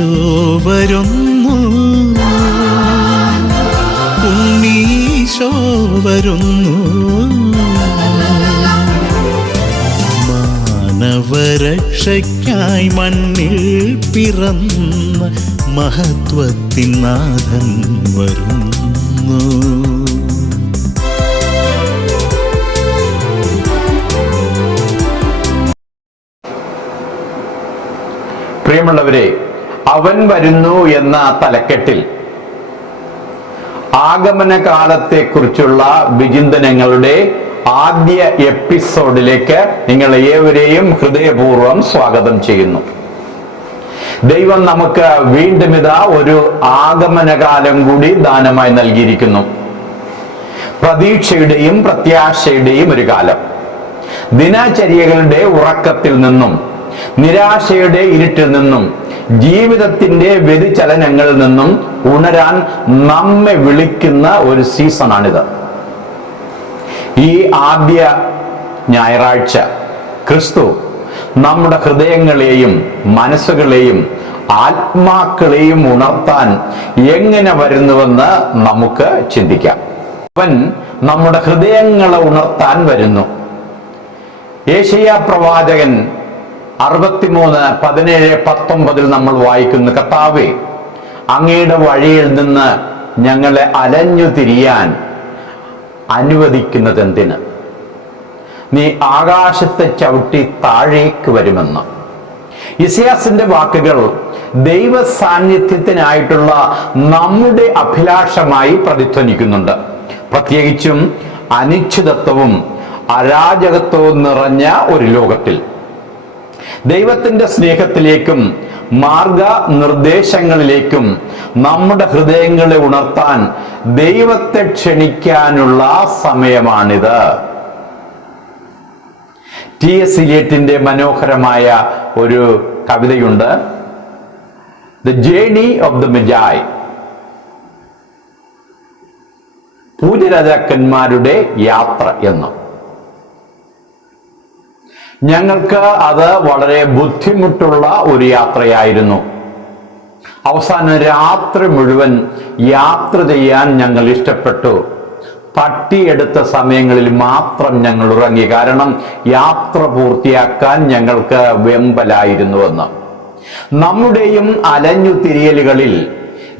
ഈശോ വരുന്നു ഉണ്ണീശോ വരുന്നു. മാനവരക്ഷയ്ക്കായി മണ്ണിൽ പിറന്ന മഹത്വത്തിൻ നാഥൻ വരുന്നു. പ്രിയമുള്ളവരെ അവൻ വരുന്നു എന്ന തലക്കെട്ടിൽ. ആഗമന കാലത്തെക്കുറിച്ചുള്ള വിചിന്തനങ്ങളുടെ ആദ്യ എപ്പിസോഡിലേക്ക് നിങ്ങൾ ഏവരെയും ഹൃദയപൂർവം സ്വാഗതം ചെയ്യുന്നു. ദൈവം നമുക്ക് വീണ്ടും ഇതാ ഒരു ആഗമനകാലം കൂടി ദാനമായി നൽകിയിരിക്കുന്നു. പ്രതീക്ഷയുടെയും പ്രത്യാശയുടെയും ഒരു കാലം. ദിനചര്യകളുടെ ഉറക്കത്തിൽ നിന്നും നിരാശയുടെ ഇരുട്ടിൽ നിന്നും ജീവിതത്തിന്റെ വ്യതിചലനങ്ങളിൽ നിന്നും ഉണരാൻ നമ്മെ വിളിക്കുന്ന ഒരു സീസണാണിത്. ഈ ആദ്യ ഞായറാഴ്ച ക്രിസ്തു നമ്മുടെ ഹൃദയങ്ങളെയും മനസ്സുകളെയും ആത്മാക്കളെയും ഉണർത്താൻ എങ്ങനെ വരുന്നുവെന്ന് നമുക്ക് ചിന്തിക്കാം. അവൻ നമ്മുടെ ഹൃദയങ്ങളെ ഉണർത്താൻ വരുന്നു. ഏഷ്യ പ്രവാചകൻ അറുപത്തിമൂന്ന് പതിനേഴ് പത്തൊമ്പതിൽ നമ്മൾ വായിക്കുന്നു. കത്താവേ അങ്ങയുടെ വഴിയിൽ നിന്ന് ഞങ്ങളെ അലഞ്ഞു തിരിയാൻ അനുവദിക്കുന്നത് എന്തിന്? നീ ആകാശത്തെ ചവിട്ടി താഴേക്ക് വരുമെന്ന്. ഇസിയാസിന്റെ വാക്കുകൾ ദൈവ സാന്നിധ്യത്തിനായിട്ടുള്ള നമ്മുടെ അഭിലാഷമായി പ്രതിധ്വനിക്കുന്നുണ്ട്. പ്രത്യേകിച്ചും അനിശ്ചിതത്വവും അരാജകത്വവും നിറഞ്ഞ ഒരു ലോകത്തിൽ. ദൈവത്തിന്റെ സ്നേഹത്തിലേക്കും മാർഗ നിർദ്ദേശങ്ങളിലേക്കും നമ്മുടെ ഹൃദയങ്ങളെ ഉണർത്താൻ ദൈവത്തെ ക്ഷണിക്കാനുള്ള സമയമാണിത്. ടി എസ് ഇലിയറ്റിന്റെ മനോഹരമായ ഒരു കവിതയുണ്ട്. The journey of the magi പൂജരാജാക്കന്മാരുടെ യാത്ര എന്ന്. ഞങ്ങൾക്ക് അത് വളരെ ബുദ്ധിമുട്ടുള്ള ഒരു യാത്രയായിരുന്നു. അവസാന രാത്രി മുഴുവൻ യാത്ര ചെയ്യാൻ ഞങ്ങൾ ഇഷ്ടപ്പെട്ടു. പട്ടിയെടുത്ത സമയങ്ങളിൽ മാത്രം ഞങ്ങൾ ഉറങ്ങി. കാരണം യാത്ര പൂർത്തിയാക്കാൻ ഞങ്ങൾക്ക് വെമ്പലായിരുന്നുവെന്ന്. നമ്മുടെയും അലഞ്ഞു തിരിയലുകളിൽ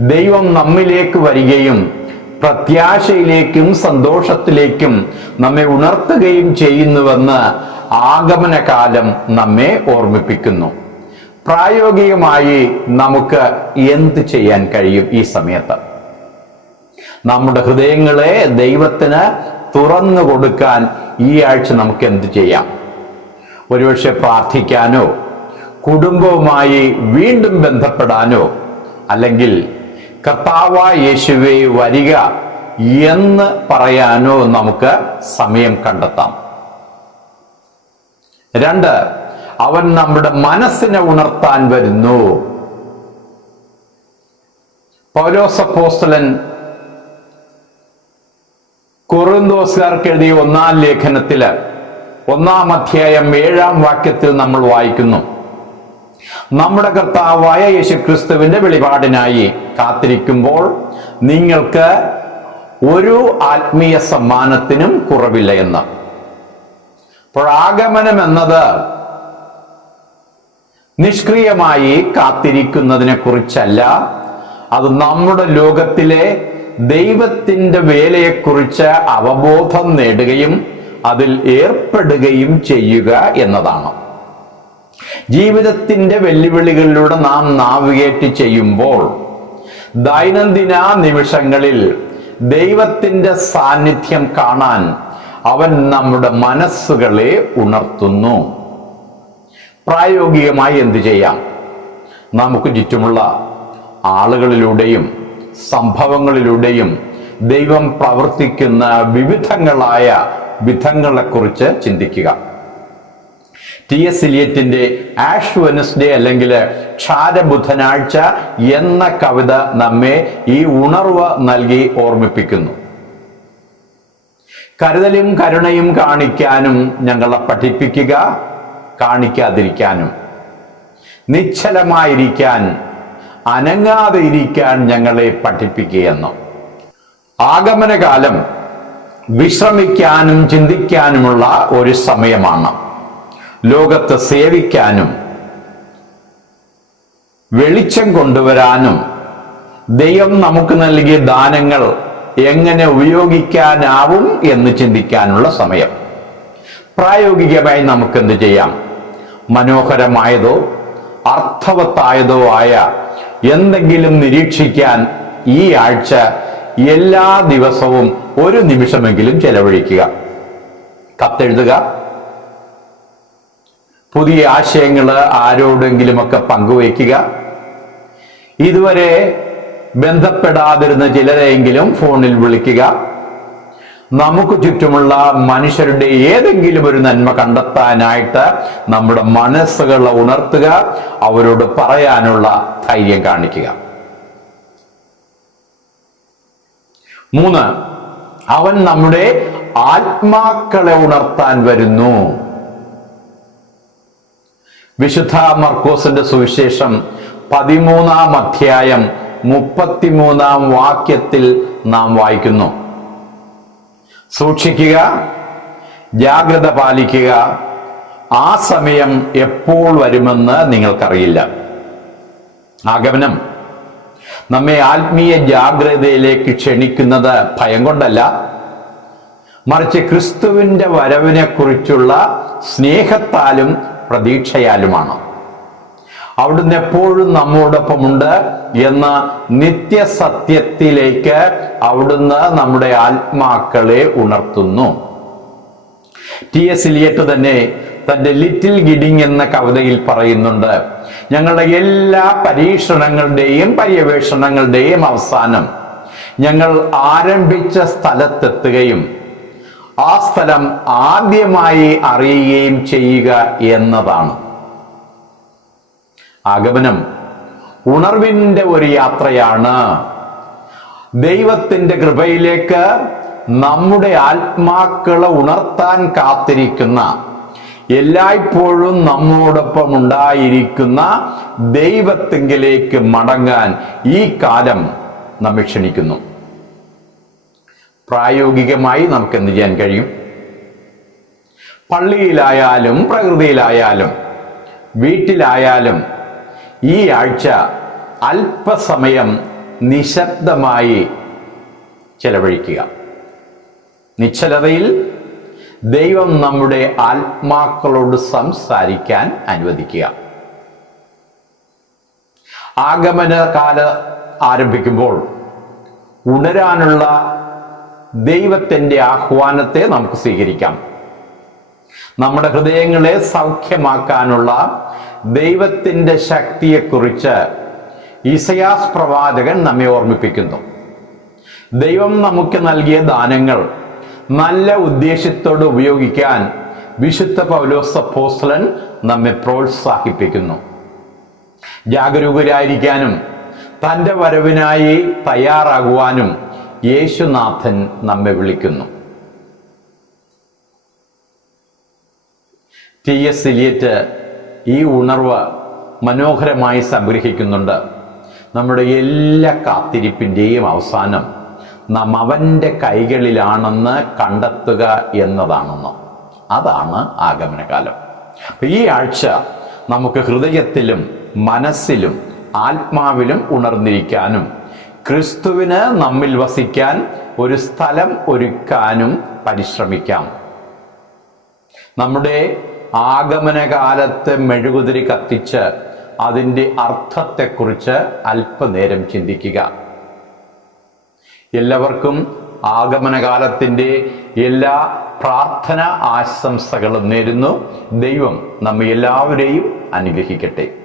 ദൈവം നമ്മിലേക്ക് വരികയും പ്രത്യാശയിലേക്കും സന്തോഷത്തിലേക്കും നമ്മെ ഉണർത്തുകയും ചെയ്യുന്നുവെന്ന് ആഗമനകാലം നമ്മെ ഓർമ്മിപ്പിക്കുന്നു. പ്രായോഗികമായി നമുക്ക് എന്ത് ചെയ്യാൻ കഴിയും ഈ സമയത്ത്? നമ്മുടെ ഹൃദയങ്ങളെ ദൈവത്തിന് തുറന്നു കൊടുക്കാൻ ഈ ആഴ്ച നമുക്ക് എന്ത് ചെയ്യാം? ഒരുപക്ഷെ പ്രാർത്ഥിക്കാനോ കുടുംബവുമായി വീണ്ടും ബന്ധപ്പെടാനോ അല്ലെങ്കിൽ കർത്താവ യേശുവെ വരിക എന്ന് പറയാനോ നമുക്ക് സമയം കണ്ടെത്താം. രണ്ട് അവൻ നമ്മുടെ മനസ്സിനെ ഉണർത്താൻ വരുന്നു. പൗരോസപ്പോസ്റ്റലൻ കൊറിന്തോസുകാർക്ക് എഴുതിയ ഒന്നാം ലേഖനത്തിൽ ഒന്നാം അധ്യായം ഏഴാം വാക്യത്തിൽ നമ്മൾ വായിക്കുന്നു. നമ്മുടെ കർത്താവായ യേശു ക്രിസ്തുവിന്റെ വെളിപാടിനായി കാത്തിരിക്കുമ്പോൾ നിങ്ങൾക്ക് ഒരു ആത്മീയ സമ്മാനത്തിനും കുറവില്ല എന്ന്. അപ്പോൾ ആഗമനം എന്നത് നിഷ്ക്രിയമായി കാത്തിരിക്കുന്നതിനെ കുറിച്ചല്ല. അത് നമ്മുടെ ലോകത്തിലെ ദൈവത്തിന്റെ വേലയെക്കുറിച്ച് അവബോധം നേടുകയും അതിൽ ഏർപ്പെടുകയും ചെയ്യുക എന്നതാണ്. ജീവിതത്തിന്റെ വെല്ലുവിളികളിലൂടെ നാം നാവിഗേറ്റ് ചെയ്യുമ്പോൾ ദൈനംദിന നിമിഷങ്ങളിൽ ദൈവത്തിന്റെ സാന്നിധ്യം കാണാൻ അവൻ നമ്മുടെ മനസ്സുകളെ ഉണർത്തുന്നു. പ്രായോഗികമായി എന്തു ചെയ്യാം? നമുക്ക് ചുറ്റുമുള്ള ആളുകളിലൂടെയും സംഭവങ്ങളിലൂടെയും ദൈവം പ്രവർത്തിക്കുന്ന വിവിധങ്ങളായ വിധങ്ങളെക്കുറിച്ച് ചിന്തിക്കുക. ടി എസ് ഇലിയറ്റിന്റെ ആഷ് വെനസ്ഡേ അല്ലെങ്കിൽ ക്ഷാരബുധനാഴ്ച എന്ന കവിത നമ്മെ ഈ ഉണർവ് നൽകി ഓർമ്മിപ്പിക്കുന്നു. കരുതലും കരുണയും കാണിക്കാനും ഞങ്ങളെ പഠിപ്പിക്കുക കാണിക്കാതിരിക്കാനും. നിശ്ചലമായിരിക്കാൻ അനങ്ങാതെ ഇരിക്കാൻ ഞങ്ങളെ പഠിപ്പിക്കുകയെന്നും. ആഗമനകാലം വിശ്രമിക്കാനും ചിന്തിക്കാനുമുള്ള ഒരു സമയമാണ്. ലോകത്തെ സേവിക്കാനും വെളിച്ചം കൊണ്ടുവരാനും ദൈവം നമുക്ക് നൽകിയ ദാനങ്ങൾ എങ്ങനെ ഉപയോഗിക്കാനാവും എന്ന് ചിന്തിക്കാനുള്ള സമയം. പ്രായോഗികമായി നമുക്ക് എന്ത് ചെയ്യാം? മനോഹരമായതോ അർത്ഥവത്തായതോ ആയ എന്തെങ്കിലും നിരീക്ഷിക്കാൻ ഈ ആഴ്ച എല്ലാ ദിവസവും ഒരു നിമിഷമെങ്കിലും ചെലവഴിക്കുക. കത്തെഴുതുക. പുതിയ ആശയങ്ങൾ ആരോടെങ്കിലുമൊക്കെ പങ്കുവയ്ക്കുക. ഇതുവരെ ബന്ധപ്പെടാതിരുന്ന ചിലരെയെങ്കിലും ഫോണിൽ വിളിക്കുക. നമുക്ക് ചുറ്റുമുള്ള മനുഷ്യരുടെ ഏതെങ്കിലും ഒരു നന്മ കണ്ടെത്താനായിട്ട് നമ്മുടെ മനസ്സുകളെ ഉണർത്തുക അവരോട് പറയാനുള്ള ധൈര്യം കാണിക്കുക. മൂന്ന് അവൻ നമ്മുടെ ആത്മാക്കളെ ഉണർത്താൻ വരുന്നു. വിശുദ്ധ മർക്കോസിന്റെ സുവിശേഷം പതിമൂന്നാം അധ്യായം മുപ്പത്തിമൂന്നാം വാക്യത്തിൽ നാം വായിക്കുന്നു. സൂക്ഷിക്കുക ജാഗ്രത പാലിക്കുക. ആ സമയം എപ്പോൾ വരുമെന്ന് നിങ്ങൾക്കറിയില്ല. ആഗമനം. നമ്മെ ആത്മീയ ജാഗ്രതയിലേക്ക് ക്ഷണിക്കുന്നത് ഭയം കൊണ്ടല്ല. മറിച്ച് ക്രിസ്തുവിന്റെ വരവിനെക്കുറിച്ചുള്ള സ്നേഹത്താലും പ്രതീക്ഷയാലുമാണ്. അവിടുന്ന് എപ്പോഴും നമ്മോടൊപ്പമുണ്ട് എന്ന നിത്യസത്യത്തിലേക്ക് അവിടുന്ന് നമ്മുടെ ആത്മാക്കളെ ഉണർത്തുന്നു. ടി എസ് ഇലിയറ്റ് തന്നെ തന്റെ ലിറ്റിൽ ഗിഡിങ് എന്ന കവിതയിൽ പറയുന്നുണ്ട് ഞങ്ങളുടെ എല്ലാ പരീക്ഷണങ്ങളുടെയും പര്യവേഷണങ്ങളുടെയും അവസാനം ഞങ്ങൾ ആരംഭിച്ച സ്ഥലത്തെത്തുകയും ആ സ്ഥലം ആദ്യമായി അറിയുകയും ചെയ്യുക എന്നതാണ്. ആഗമനം. ഉണർവിന്റെ ഒരു യാത്രയാണ്. ദൈവത്തിന്റെ കൃപയിലേക്ക് നമ്മുടെ ആത്മാക്കളെ ഉണർത്താൻ കാത്തിരിക്കുന്ന എല്ലായ്പ്പോഴും നമ്മോടൊപ്പം ഉണ്ടായിരിക്കുന്ന ദൈവത്തെങ്കിലേക്ക് മടങ്ങാൻ ഈ കാലം നമ്മെ ക്ഷണിക്കുന്നു. പ്രായോഗികമായി നമുക്ക് എന്ത് ചെയ്യാൻ കഴിയും? പള്ളിയിലായാലും പ്രകൃതിയിലായാലും വീട്ടിലായാലും ഈ ആഴ്ച അല്പസമയം നിശബ്ദമായി ചെലവഴിക്കുക. നിശ്ചലതയിൽ ദൈവം നമ്മുടെ ആത്മാക്കളോട് സംസാരിക്കാൻ അനുവദിക്കുക. ആഗമന കാല ആരംഭിക്കുമ്പോൾ ഉണരാനുള്ള ദൈവത്തിന്റെ ആഹ്വാനത്തെ നമുക്ക് സ്വീകരിക്കാം. നമ്മുടെ ഹൃദയങ്ങളെ സൗഖ്യമാക്കാനുള്ള ദൈവത്തിന്റെ ശക്തിയെക്കുറിച്ച് ഇസയാസ് പ്രവാചകൻ നമ്മെ ഓർമ്മിപ്പിക്കുന്നു. ദൈവം നമുക്ക് നൽകിയ ദാനങ്ങൾ നല്ല ഉദ്ദേശത്തോട് ഉപയോഗിക്കാൻ വിശുദ്ധ പൗലോസ അപ്പോസ്തലൻ നമ്മെ പ്രോത്സാഹിപ്പിക്കുന്നു. ജാഗരൂകരായിരിക്കാനും തന്റെ വരവിനായി തയ്യാറാകുവാനും യേശുനാഥൻ നമ്മെ വിളിക്കുന്നു. ടി എസ് എലിയറ്റ് ഈ ഉണർവ് മനോഹരമായി സംഗ്രഹിക്കുന്നുണ്ട്. നമ്മുടെ എല്ലാ കാത്തിരിപ്പിന്റെയും അവസാനം നാം അവന്റെ കൈകളിലാണെന്ന് കണ്ടെത്തുക എന്നതാണെന്ന്. അതാണ് ആഗമനകാലം. ഈ ആഴ്ച നമുക്ക് ഹൃദയത്തിലും മനസ്സിലും ആത്മാവിലും ഉണർന്നിരിക്കാനും ക്രിസ്തുവിന് നമ്മിൽ വസിക്കാൻ ഒരു സ്ഥലം ഒരുക്കാനും പരിശ്രമിക്കാം. നമ്മുടെ ആഗമനകാലത്ത് മെഴുകുതിരി കത്തിച്ച് അതിന്റെ അർത്ഥത്തെക്കുറിച്ച് അല്പനേരം ചിന്തിക്കുക. എല്ലാവർക്കും ആഗമനകാലത്തിന്റെ എല്ലാ പ്രാർത്ഥന ആശംസകളും നേരുന്നു. ദൈവം നമ്മെ എല്ലാവരെയും അനുഗ്രഹിക്കട്ടെ.